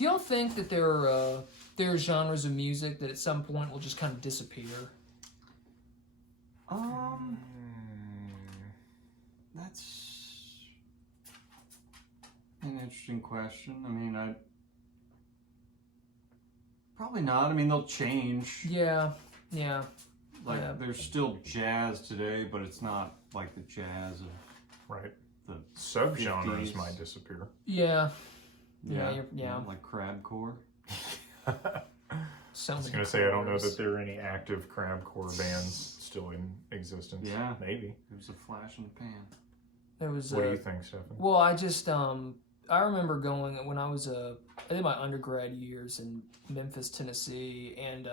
Do y'all think that there are genres of music that at some point will just kind of disappear? That's an interesting question. I mean, probably not. I mean, they'll change. Yeah. There's still jazz today, but it's not like the jazz of the subgenres 50s. might disappear. Yeah. Like crabcore. I I was going to say, I don't know that there are any active crabcore bands still in existence. Yeah. Maybe. It was a flash in the pan. There was. What do you think, Stephen? Well, I just I remember going when I was I did my undergrad years in Memphis, Tennessee, and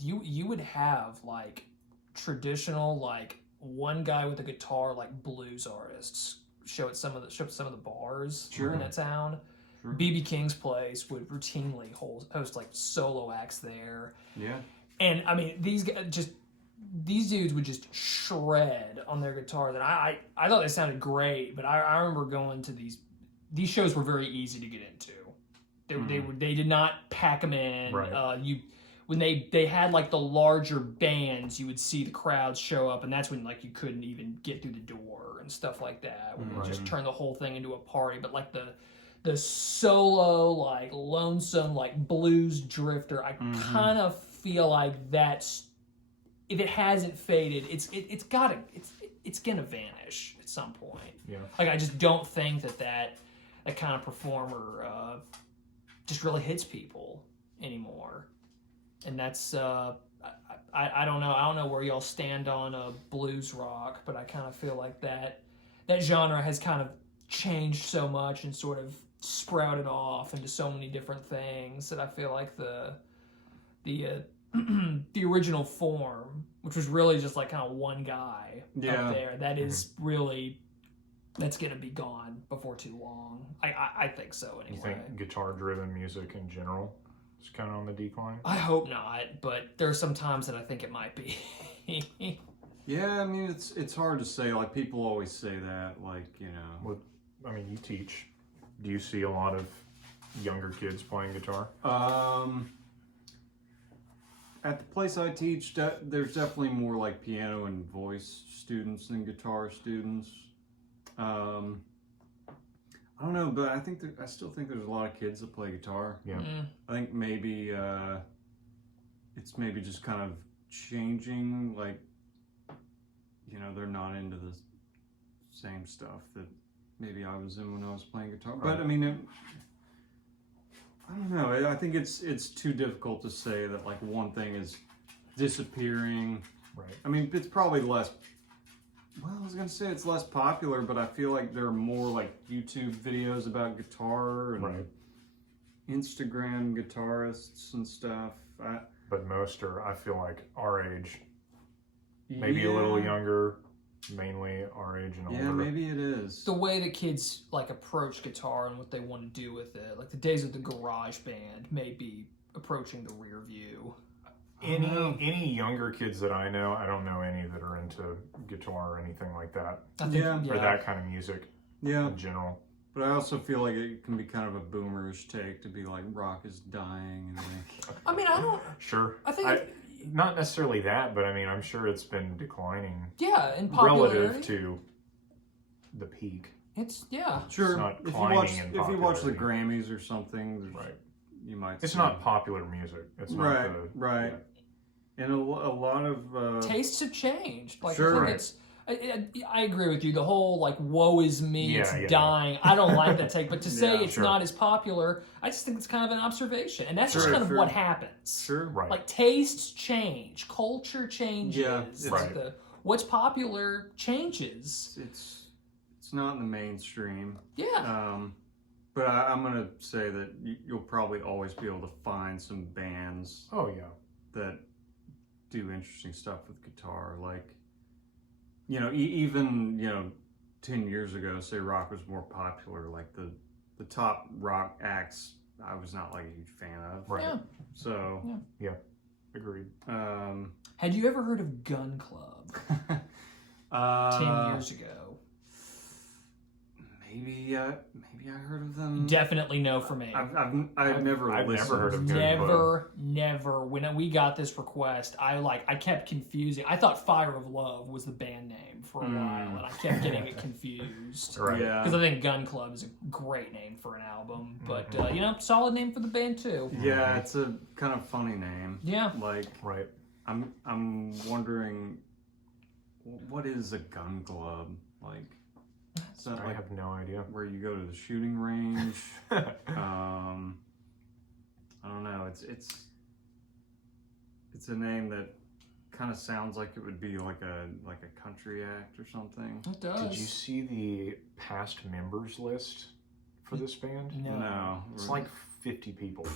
you would have like traditional like one guy with a guitar like blues artists show at some of the bars in that town. Sure. B.B. King's place would routinely host like solo acts there. Yeah. And I mean these dudes would just shred on their guitars, and I thought they sounded great, but I remember going to these shows were very easy to get into. They did not pack them in. Right. When they had like the larger bands, you would see the crowds show up, and that's when like you couldn't even get through the door and stuff like that. When they just turned the whole thing into a party. But like the solo like lonesome like blues drifter, I kind of feel like that's, if it hasn't faded, it's gonna vanish at some point. Yeah. Like I just don't think that kind of performer just really hits people anymore. And that's I don't know. I don't know where y'all stand on blues rock, but I kind of feel like that genre has kind of changed so much and sort of sprouted off into so many different things that I feel like the original form, which was really just like kind of one guy up there, that is really, that's gonna be gone before too long. I think so anyway. You think guitar-driven music in general is kind of on the decline? I hope not, but there are some times that I think it might be. Yeah, I mean it's hard to say. Like people always say that, like Well, I mean, you teach. Do you see a lot of younger kids playing guitar? At the place I teach, there's definitely more like piano and voice students than guitar students. I don't know, but I still think there's a lot of kids that play guitar. Yeah. I think maybe it's maybe just kind of changing. Like they're not into the same stuff that maybe I was in when I was playing guitar. But I mean, I don't know. I think it's too difficult to say that like one thing is disappearing. Right. I mean, it's probably less. Well, I was gonna say it's less popular, but I feel like there are more like YouTube videos about guitar and Instagram guitarists and stuff. But most are, I feel like, our age, maybe a little younger, mainly our age and older. Yeah, maybe it is. The way that kids like approach guitar and what they want to do with it, like the days of the garage band may be approaching the rear view. Any younger kids that I know, I don't know any that are into guitar or anything like that. I think, or that kind of music. Yeah. In general. But I also feel like it can be kind of a boomerish take to be like rock is dying. And I mean, I don't. Sure. I think not necessarily that, but I mean, I'm sure it's been declining. Yeah, in popularity. Relative to the peak. It's sure. It's not if you watch the Grammys or something, you might. It's not popular music. It's not right. And a lot of tastes have changed. Like sure. I think I agree with you. The whole like "woe is me," it's dying. I don't like that take. But to say it's not as popular, I just think it's kind of an observation, and that's just kind of what happens. Sure, right. Like tastes change, culture changes. Yeah, what's popular changes. It's not in the mainstream. Yeah. But I'm gonna say that you'll probably always be able to find some bands. Oh yeah. That do interesting stuff with guitar, like. Even 10 years ago, say rock was more popular. Like the top rock acts, I was not like a huge fan of. Right. Yeah. So. Yeah. Agreed. Had you ever heard of Gun Club? 10 years ago. maybe I heard of them. Definitely no for me. I've never heard of Goon Never. When we got this request, I kept confusing. I thought Fire of Love was the band name for a while, and I kept getting it confused. Right. Yeah. Because I think Gun Club is a great name for an album, but solid name for the band too. Yeah, it's a kind of funny name. Yeah. Like, Right. I'm wondering, what is a gun club? Like, is that I have no idea. where you go to the shooting range? I don't know. It's a name that kind of sounds like it would be like a country act or something. It does. Did you see the past members list for this band? No. It's like 50 people.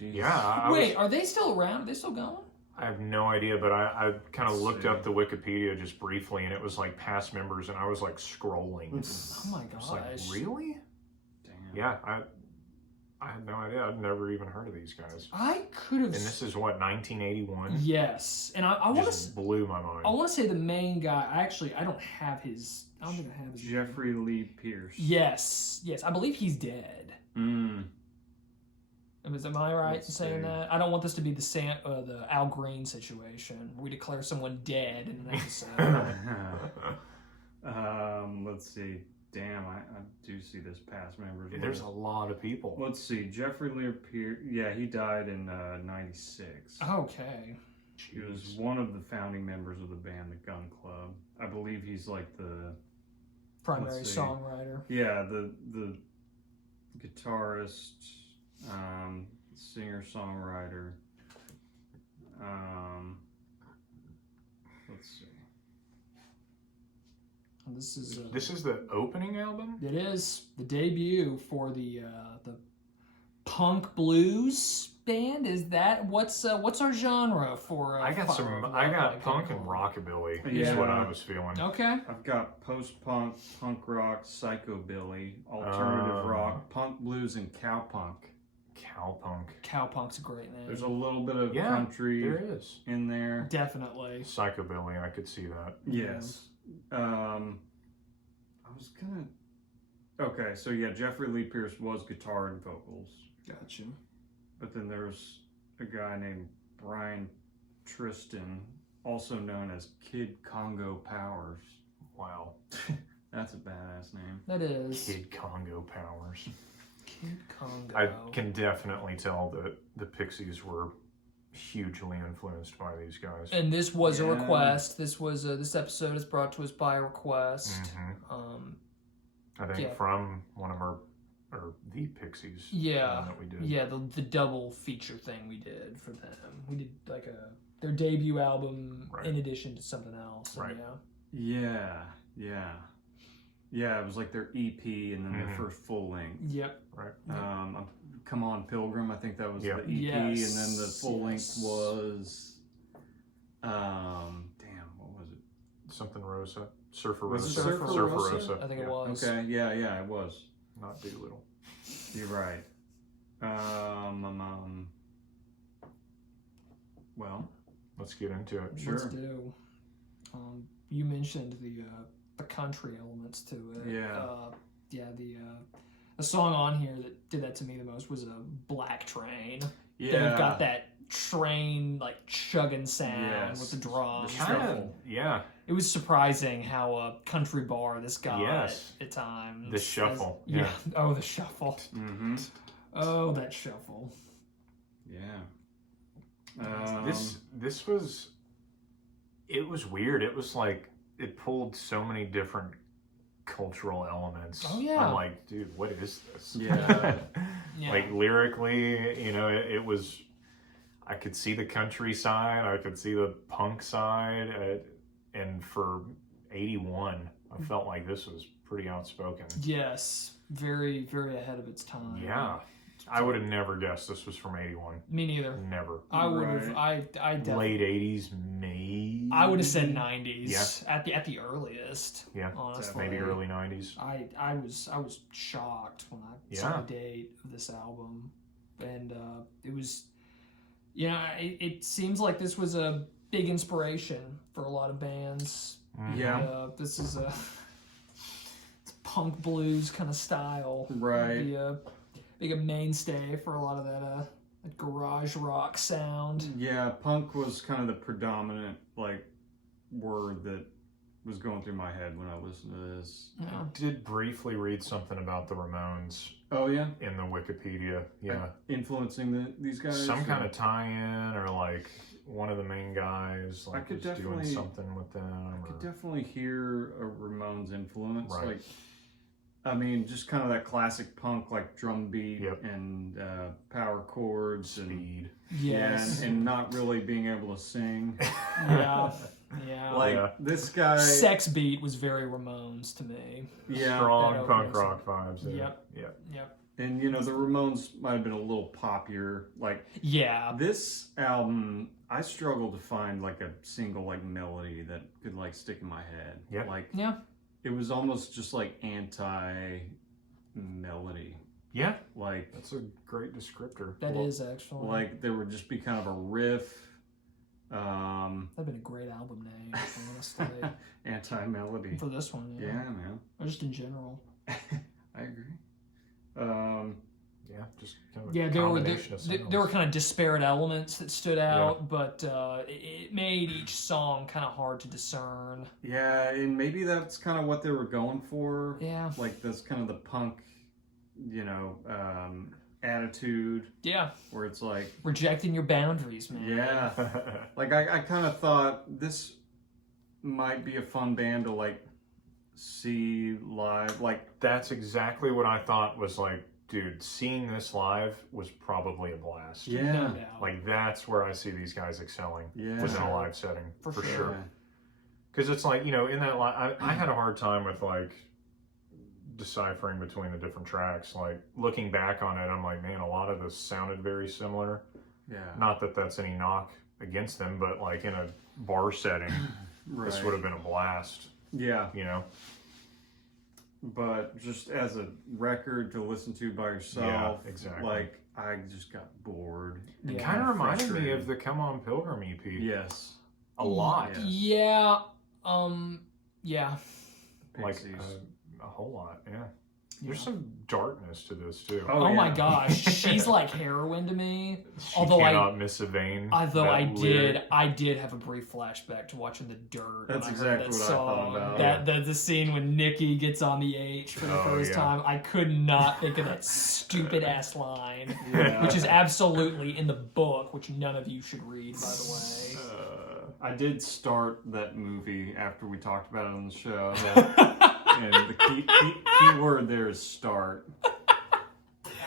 Jeez. Yeah. Wait, are they still around? Are they still going? I have no idea, but I kind of looked up the Wikipedia just briefly, and it was like past members, and I was like scrolling. Oh my I was like, gosh. really? Damn. Yeah, I had no idea. I'd never even heard of these guys. I could have. And this is what, 1981? Yes, and I want Just blew my mind. to say the main guy. I don't have his. I don't think I have his. Jeffrey Lee Pierce. Yes. I believe he's dead. Am I right in saying that? I don't want this to be the Al Green situation. We declare someone dead in an episode. Let's see. Damn, I do see this past members. There's a lot of people. Let's see. Jeffrey Lee Pierce. Yeah, he died in '96. Okay. He was one of the founding members of the band, the Gun Club. I believe he's like the Primary Let's see. songwriter. Yeah, the guitarist, singer songwriter. Let's see. This is the opening album? It is the debut for the punk blues band. Is that what's our genre for? I got punk and rockabilly. Is Yeah. what I was feeling. Okay. I've got post-punk, punk rock, psychobilly, alternative rock, punk blues, and cowpunk. Cowpunk. Cowpunk's a great name. There's a little bit of country There is. in there. Definitely. Psychobilly, I could see that. Yes. I was gonna. Okay, so yeah, Jeffrey Lee Pierce was guitar and vocals, Gotcha. but then there's a guy named Brian Tristan, also known as Kid Congo Powers. Wow. That's a badass name. That is. Kid Congo Powers. Kid Congo. I can definitely tell that the Pixies were hugely influenced by these guys. And this was a Yeah. request. This was this episode is brought to us by a request. I think from one of our, or the Pixies. Yeah, That we did. yeah, the double feature thing we did for them. We did like their debut album Right. in addition to something else. Right. Yeah. It was like their EP and then their first full length. Yep. Right. Come On Pilgrim, I think that was Yeah. the EP, Yes, and then the full length yes. was, what was it? Something Rosa. Surfer Was Rosa. it Surfer Rosa? I think Yeah. it was. Okay, yeah, it was. Not Doolittle. You're right. Well, Let's get into it. Sure. Let's do. You mentioned the country elements to it. Yeah. The song on here that did that to me the most was a Black Train. yeah. They've got that train like chugging sound with the drums. Yeah. It was surprising how a country bar this got Yes. at times. The shuffle. Yeah. Oh, the shuffle. Mm-hmm. Oh, that shuffle. Yeah. This was, it was weird. It was like, it pulled so many different cultural elements. Oh, yeah. I'm like, dude, what is this? Yeah. Yeah. Like lyrically, it was, I could see the country side, I could see the punk side, and for 81, I felt like this was pretty outspoken. Yes. Very, very ahead of its time. Yeah. I would have never guessed this was from 81. Me neither. Never. I would have. Right. I definitely. Late 80s, maybe. I would have said 90s. Yeah. At the earliest. Yeah. Honestly. Maybe early 90s. I was shocked when I saw the date of this album, and it was, it seems like this was a big inspiration for a lot of bands. Yeah. This is a punk blues kind of style. Right. Be a mainstay for a lot of that garage rock sound. Yeah, punk was kind of the predominant like word that was going through my head when I listened to this. Yeah. I did briefly read something about the Ramones Oh yeah, in the Wikipedia. Yeah, influencing these guys. some kind of tie-in, or like one of the main guys like could was doing definitely- something with them. I could or- definitely hear a Ramones influence. Right. Like, I mean, just kind of that classic punk, like drum beat Yep. and power chords and Speed. Yes. and not really being able to sing. Yeah. Yeah. Like Yeah. this guy. Sex Beat was very Ramones to me. Yeah. Strong that punk opens- rock vibes. Yeah. Yep. Yep. Yep. And you know the Ramones might have been a little poppier. Like Yeah. this album, I struggled to find like a single like melody that could like stick in my head. Yep. Like Yeah. it was almost just like anti-melody. Yeah, Like that's a great descriptor. That is actually. like there would just be kind of a riff, That'd been a great album name, honestly. anti-melody. For this one, Yeah, yeah. man, Or just in general. I agree. Yeah, just kind of a Yeah, there were combination of sounds. there were kind of disparate elements that stood out, but it made each song kind of hard to discern. Yeah, and maybe that's kind of what they were going for. Yeah. Like that's kind of the punk, you know, attitude Yeah. where it's like, Rejecting your boundaries, man. yeah. Like I kind of thought this might be a fun band to like see live. Like That's exactly what I thought was like, dude, seeing this live was probably a blast. No yeah, doubt. Like, that's where I see these guys excelling. Yeah. Was in a live setting. For For sure. sure. Because it's like, you know, in that live, I had a hard time with like deciphering between the different tracks. Like, looking back on it, I'm like, man, a lot of this sounded very similar. yeah. Not that that's any knock against them, but like in a bar setting, this Right. would have been a blast, Yeah, you know? but just as a record to listen to by yourself, Yeah, exactly. like I just got bored. It Yeah. kind of reminded me Frustrated. of the Come On Pilgrim EP. Yes, A lot. Yeah. Yeah. Yeah. Like Pixies. a whole lot, yeah. There's some darkness to this too. Oh, Oh my yeah. gosh, she's like heroin to me. She although I- cannot miss a vein. Although That lyric. I did have a brief flashback to watching The Dirt. That's when I heard exactly that what I song. thought about. That the scene when Nikki gets on the H for the Oh, first yeah. time. I could not think of that stupid ass line, Yeah. which is absolutely in the book, which none of you should read, by the I did start that movie after we talked about it on the show, way. and the key word there is start.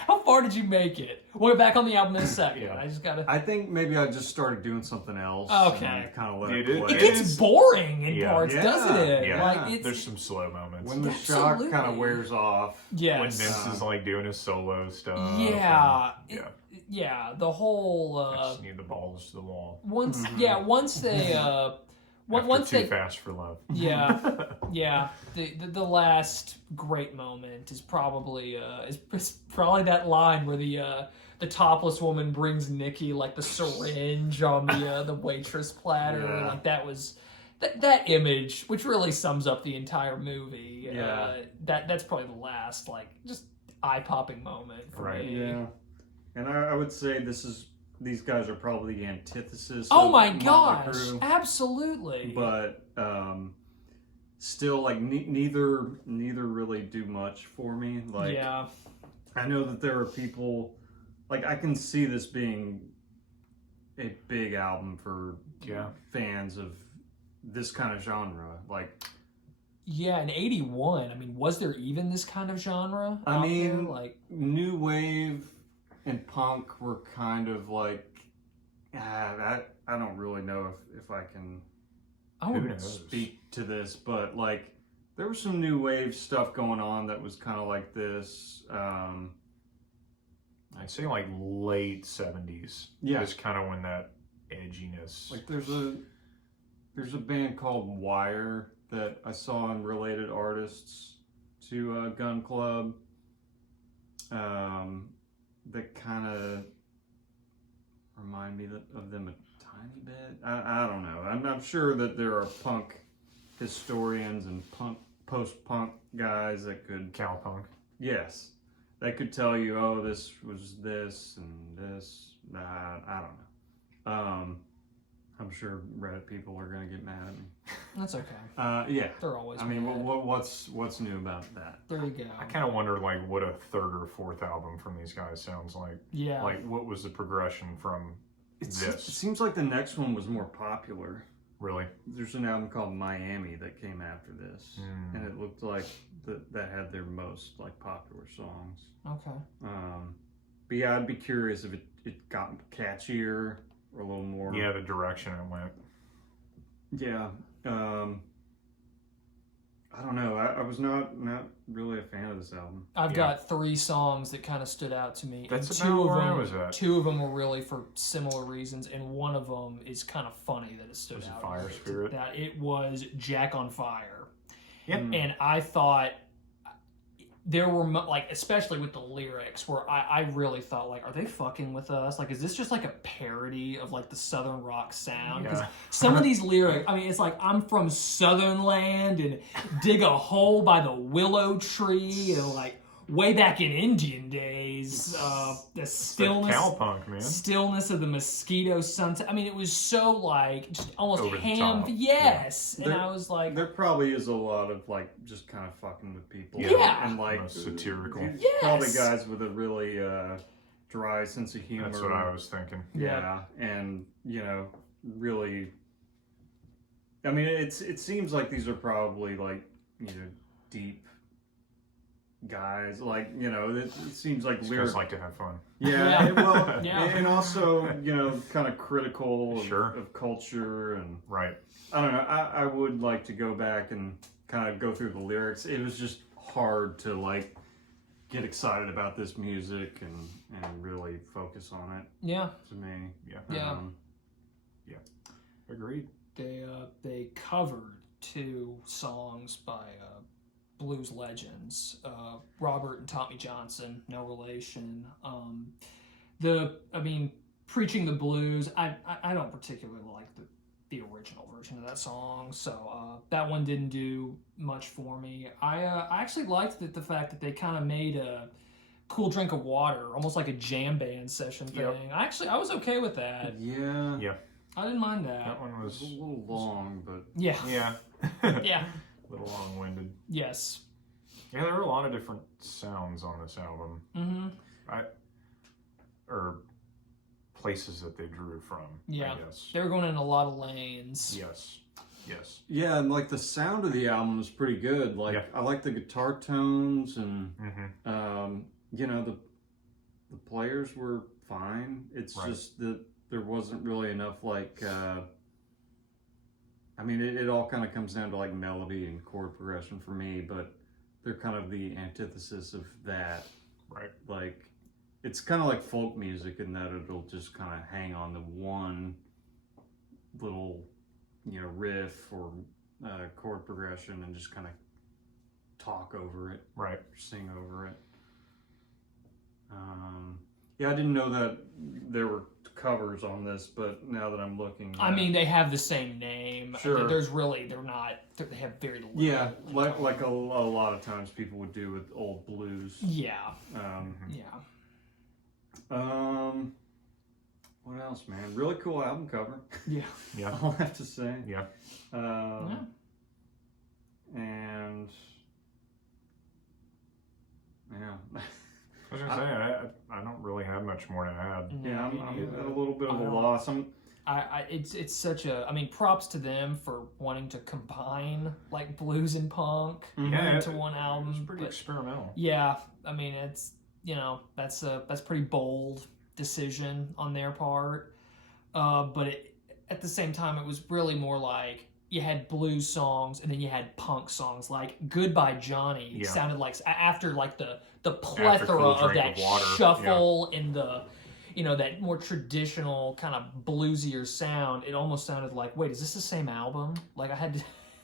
How far did you make it? We'll get back on the album in a second. Yeah. I just gotta. I think maybe I just started doing something else. Okay. Kind of let Dude, it it play. It gets is- boring in Yeah. parts, doesn't it? Yeah. Like it's There's some slow moments. when the shock kind Absolutely. of wears off. When yes. Vince is like doing his solo stuff. Yeah, and- yeah. yeah. The whole I just need the balls to the wall. once Mhm. once they After once Too they Fast for Love. yeah yeah the last great moment is probably that line where the topless woman brings Nikki like the syringe on the waitress platter. Yeah. Like that was that image, which really sums up the entire movie. Yeah. That's probably the last like just eye popping moment for Right. me. Yeah, and I would say these guys are probably the antithesis. Oh of my Motley gosh! Crue, Absolutely. but still, like neither really do much for me. Like yeah. I know that there are people, like I can see this being a big album for Yeah. fans of this kind of genre. Like, Yeah, in '81, I mean, was there even this kind of genre? I out mean, there? Like, new wave and punk were kind of like, I don't really know if I can I Who would, knows? speak to this, but like there was some new wave stuff going on that was kind of like this. I'd say like late 70s. Yeah. Is kind of when that edginess. Like there's a band called Wire that I saw in Related Artists to Gun Club. That kind of remind me of them a tiny bit. I don't know. I'm sure that there are punk historians and punk post-punk guys that could, Cowpunk. yes, that could tell you, oh, this was this and this, that. I don't know. I'm sure Reddit people are gonna get mad at me. That's okay. Yeah. They're always. I mean, mad. what's new about that? There you go. I kind of wonder like what a third or fourth album from these guys sounds like. Yeah. Like what was the progression from It this? seems like the next one was more popular. Really? There's an album called Miami that came after this, and it looked like that had their most like popular songs. Okay. But yeah, I'd be curious if it got catchier or a little more. Yeah, the direction it went. Yeah. I don't know. I was not really a fan of this album. I've got 3 songs that kind of stood out to me. That's and about where I was at. 2 of them were really for similar reasons, and one of them is kind of funny that it stood Was it out. Fire Spirit? That it was Jack on Fire. Yeah. And I thought there were like, especially with the lyrics, where I really thought like, are they fucking with us? Like, is this just like a parody of like the Southern rock sound? Because Yeah. some of these lyrics, I mean, it's like, I'm from Southern land and dig a hole by the willow tree, and like way back in Indian days, the stillness, Cowpunk, man. stillness of the mosquito sunset. I mean, it was so like just almost Over the hammed. top. Yes, Yeah. and There- I was like, There probably is a lot of like just kind of fucking with people. Yeah. And like Almost satirical. Yes. Probably guys with a really dry sense of humor. That's what I was thinking. Yeah, and really. I mean, it seems like these are probably like deep guys. Like it seems like These lyric. guys like to have fun. Yeah, Yeah. well, Yeah. and also kind of critical Sure. of culture, and Right. I don't know. I would like to go back and kind of go through the lyrics. It was just hard to like get excited about this music and really focus on it. yeah. To me, Yeah. Yeah. Agreed. They covered 2 songs by blues legends, Robert and Tommy Johnson, no relation. Preaching the Blues, I don't particularly like the original version of that song, so that one didn't do much for me. I actually liked the fact that they kind of made a cool drink of water, almost like a jam band session thing. Yep. I was okay with that. yeah, Yeah. I didn't mind that. That one it was was. a little long, but Yeah. Yeah. Yeah. A little long-winded. Yes. Yeah, there were a lot of different sounds on this album. Mm-hmm. Or places that they drew from. Yeah. I guess. They were going in a lot of lanes. Yes. Yes. yeah, and like the sound of the album was pretty good. Like Yeah. I like the guitar tones, and Mm-hmm. the players were fine. It's Right. just that there wasn't really enough like. It all kind of comes down to like melody and chord progression for me, but they're kind of the antithesis of that. Right. Like, it's kind of like folk music in that it'll just kind of hang on to one little, riff or chord progression and just kind of talk over it, Right. sing over it. Yeah, I didn't know that there were covers on this, but now that I'm looking, I mean, they have the same name. Sure. There's really, they have very little. yeah, like a lot of times people would do with old blues. Yeah. Mm-hmm. Yeah. What else, man? Really cool album cover. Yeah. Yeah. I'll have to say. Yeah. And yeah. I was gonna say I don't really have much more to add. Yeah, I'm neither. at a little bit of a I don't- loss. It's such a, props to them for wanting to combine like blues and punk Yeah, into one album. It was pretty but experimental. yeah, it's that's pretty bold decision on their part. But at the same time, it was really more like you had blues songs and then you had punk songs. Like Goodbye Johnny sounded like after like the plethora Cool of Drink that of Water, shuffle and the that more traditional kind of bluesier sound. It almost sounded like, wait, is this the same album? Like I had to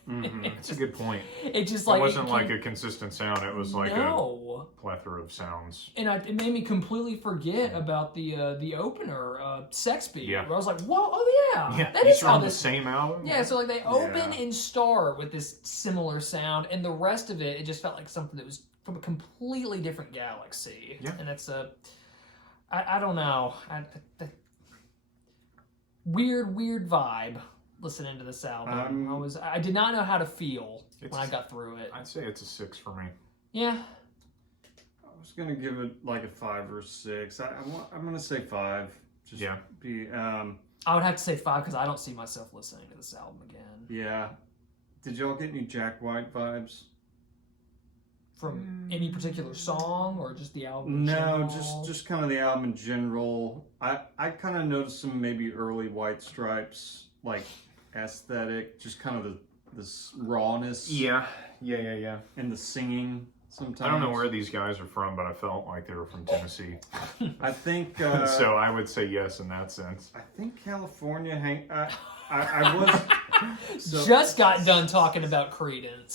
That's a good point. It just It like wasn't it like came- a consistent sound. It was like no. a plethora of sounds. And it made me completely forget about the opener, Sex Beat. Yeah. Where I was like, whoa, oh yeah. That These is are how on the this... same album? Yeah, so like they open Yeah. and start with this similar sound, and the rest of it just felt like something that was from a completely different galaxy. Yeah. And it's I don't know. Weird vibe listening to this album. I did not know how to feel when I got through it. I'd say it's a 6 for me. Yeah. I was gonna give it like a 5 or 6. I'm gonna say 5. Just Yeah. I would have to say 5 because I don't see myself listening to this album again. Yeah. Did y'all get any Jack White vibes? From any particular song or just the album? in No, general? just kind of the album in general. I kind of noticed some maybe early White Stripes like aesthetic, just kind of this rawness. Yeah. And the singing sometimes. I don't know where these guys are from, but I felt like they were from Tennessee. I think. So I would say yes in that sense. I think California. I was. Just got done talking about Creedence.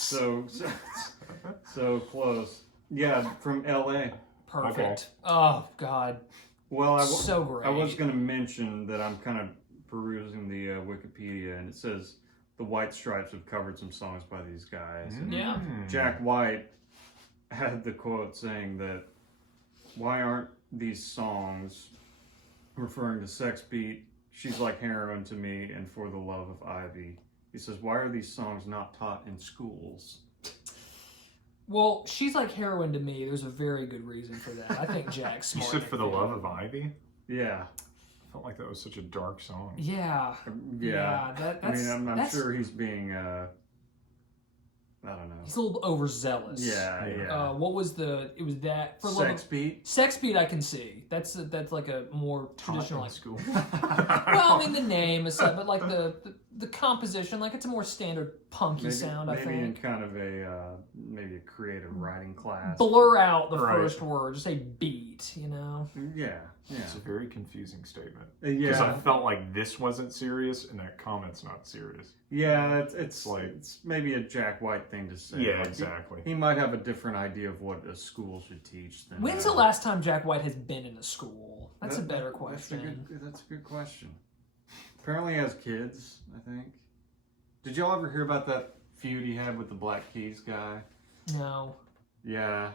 So close. Yeah, from L.A. Perfect. Okay. Oh God. Well, So great. I was going to mention that I'm kind of perusing the Wikipedia, and it says the White Stripes have covered some songs by these guys. And Yeah. Jack White had the quote saying that, "Why aren't these songs referring to Sex Beat, She's Like Heroin to Me, and For the Love of Ivy?" He says, "Why are these songs not taught in schools?" Well, She's Like Heroin to Me. There's a very good reason for that. I think Jack's You smart. said For the Love of Ivy? Yeah. I felt like that was such a dark song. Yeah. Yeah. That's, I mean, I'm that's- sure he's being, I don't know. He's a little overzealous. Yeah. What was it was that for Sex Beat? Sex Beat I can see. That's like a more traditional like school. well, I mean the name is but like the composition, like it's a more standard punky sound, I maybe think. in kind of a maybe a creative writing class. Blur out the Right. first word, just say beat, you know. Yeah. It's a very confusing statement. Because Yeah. I felt like this wasn't serious and that comment's not serious. Yeah, it's Like- it's maybe a Jack White thing to say. Yeah, Like, exactly. He might have a different idea of what a school should teach than. When's the last time Jack White has been in a school? That's a better That's question. that's a good question. Apparently, he has kids. I think. Did y'all ever hear about that feud he had with the Black Keys guy? No. Yeah,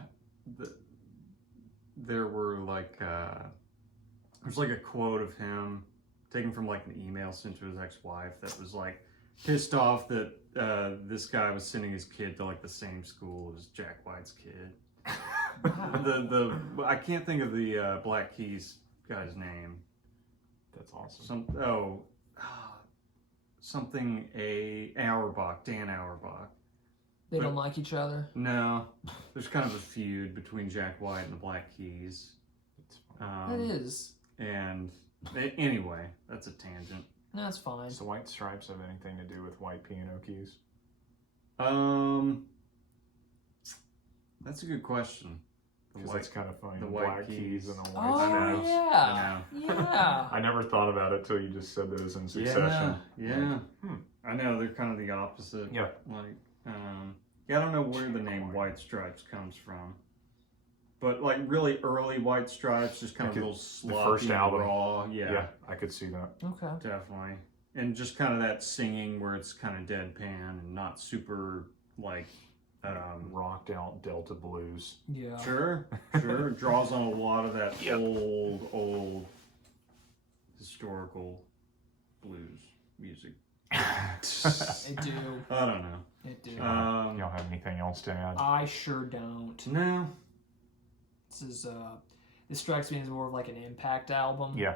there were like there's like a quote of him taken from like an email sent to his ex-wife that was like pissed off that this guy was sending his kid to like the same school as Jack White's kid. I can't think of the Black Keys guy's name. That's awesome. Something Auerbach, Dan Auerbach. They don't like each other. No, there's kind of a feud between Jack White and the Black Keys. That is. And anyway, that's a tangent. No, that's fine. Does the White Stripes have anything to do with white piano keys? That's a good question. Because that's kind of funny. the The White Black Keys and the White Oh Stripes. yeah. Yeah. I never thought about it till you just said those in succession. Yeah. Like, I know they're kind of the opposite. Yeah. Like, yeah, I don't know where the name White Stripes comes from, but like really early White Stripes, just kind of real sloppy, first album. raw. Yeah, I could see that. Okay. Definitely, and just kind of that singing where it's kind of deadpan and not super like. Rocked out Delta blues. Yeah. Sure. Draws on a lot of that old historical blues music. They do. I don't know. They do. Y'all have anything else to add? I sure don't. No. This strikes me as more of like an impact album. Yeah.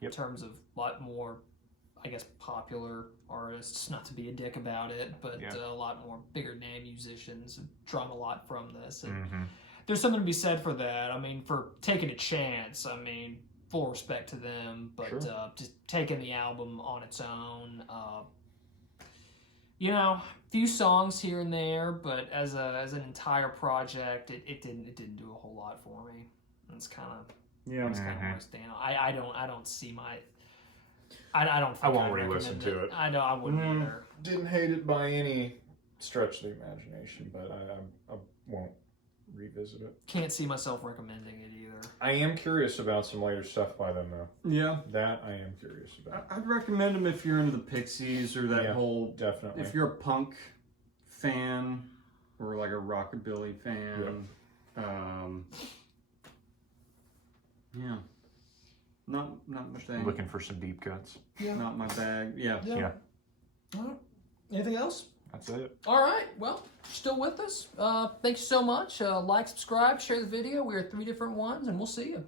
In terms of a lot more, I guess, popular artists. Not to be a dick about it, but a lot more bigger name musicians have drawn a lot from this. And there's something to be said for that. I mean, for taking a chance. I mean, full respect to them, but just taking the album on its own. You know, few songs here and there, but as an entire project, it didn't do a whole lot for me. It's kind of that's kind of where I stand. I don't see my. I don't. Think I won't I'd re-listen recommend to it. I wouldn't either. Didn't hate it by any stretch the imagination, but I won't revisit it. Can't see myself recommending it either. I am curious about some later stuff by them, though. Yeah. That I am curious about. I'd recommend them if you're into the Pixies or that whole. Definitely. If you're a punk fan or like a rockabilly fan. Yeah. Not my thing. Looking for some deep cuts. Yeah. Not my bag. Yeah. Yeah. All right. Anything else? That's it. All right. Well, still with us. Thanks so much. Like, subscribe, share the video. We are 3 different ones, and we'll see you.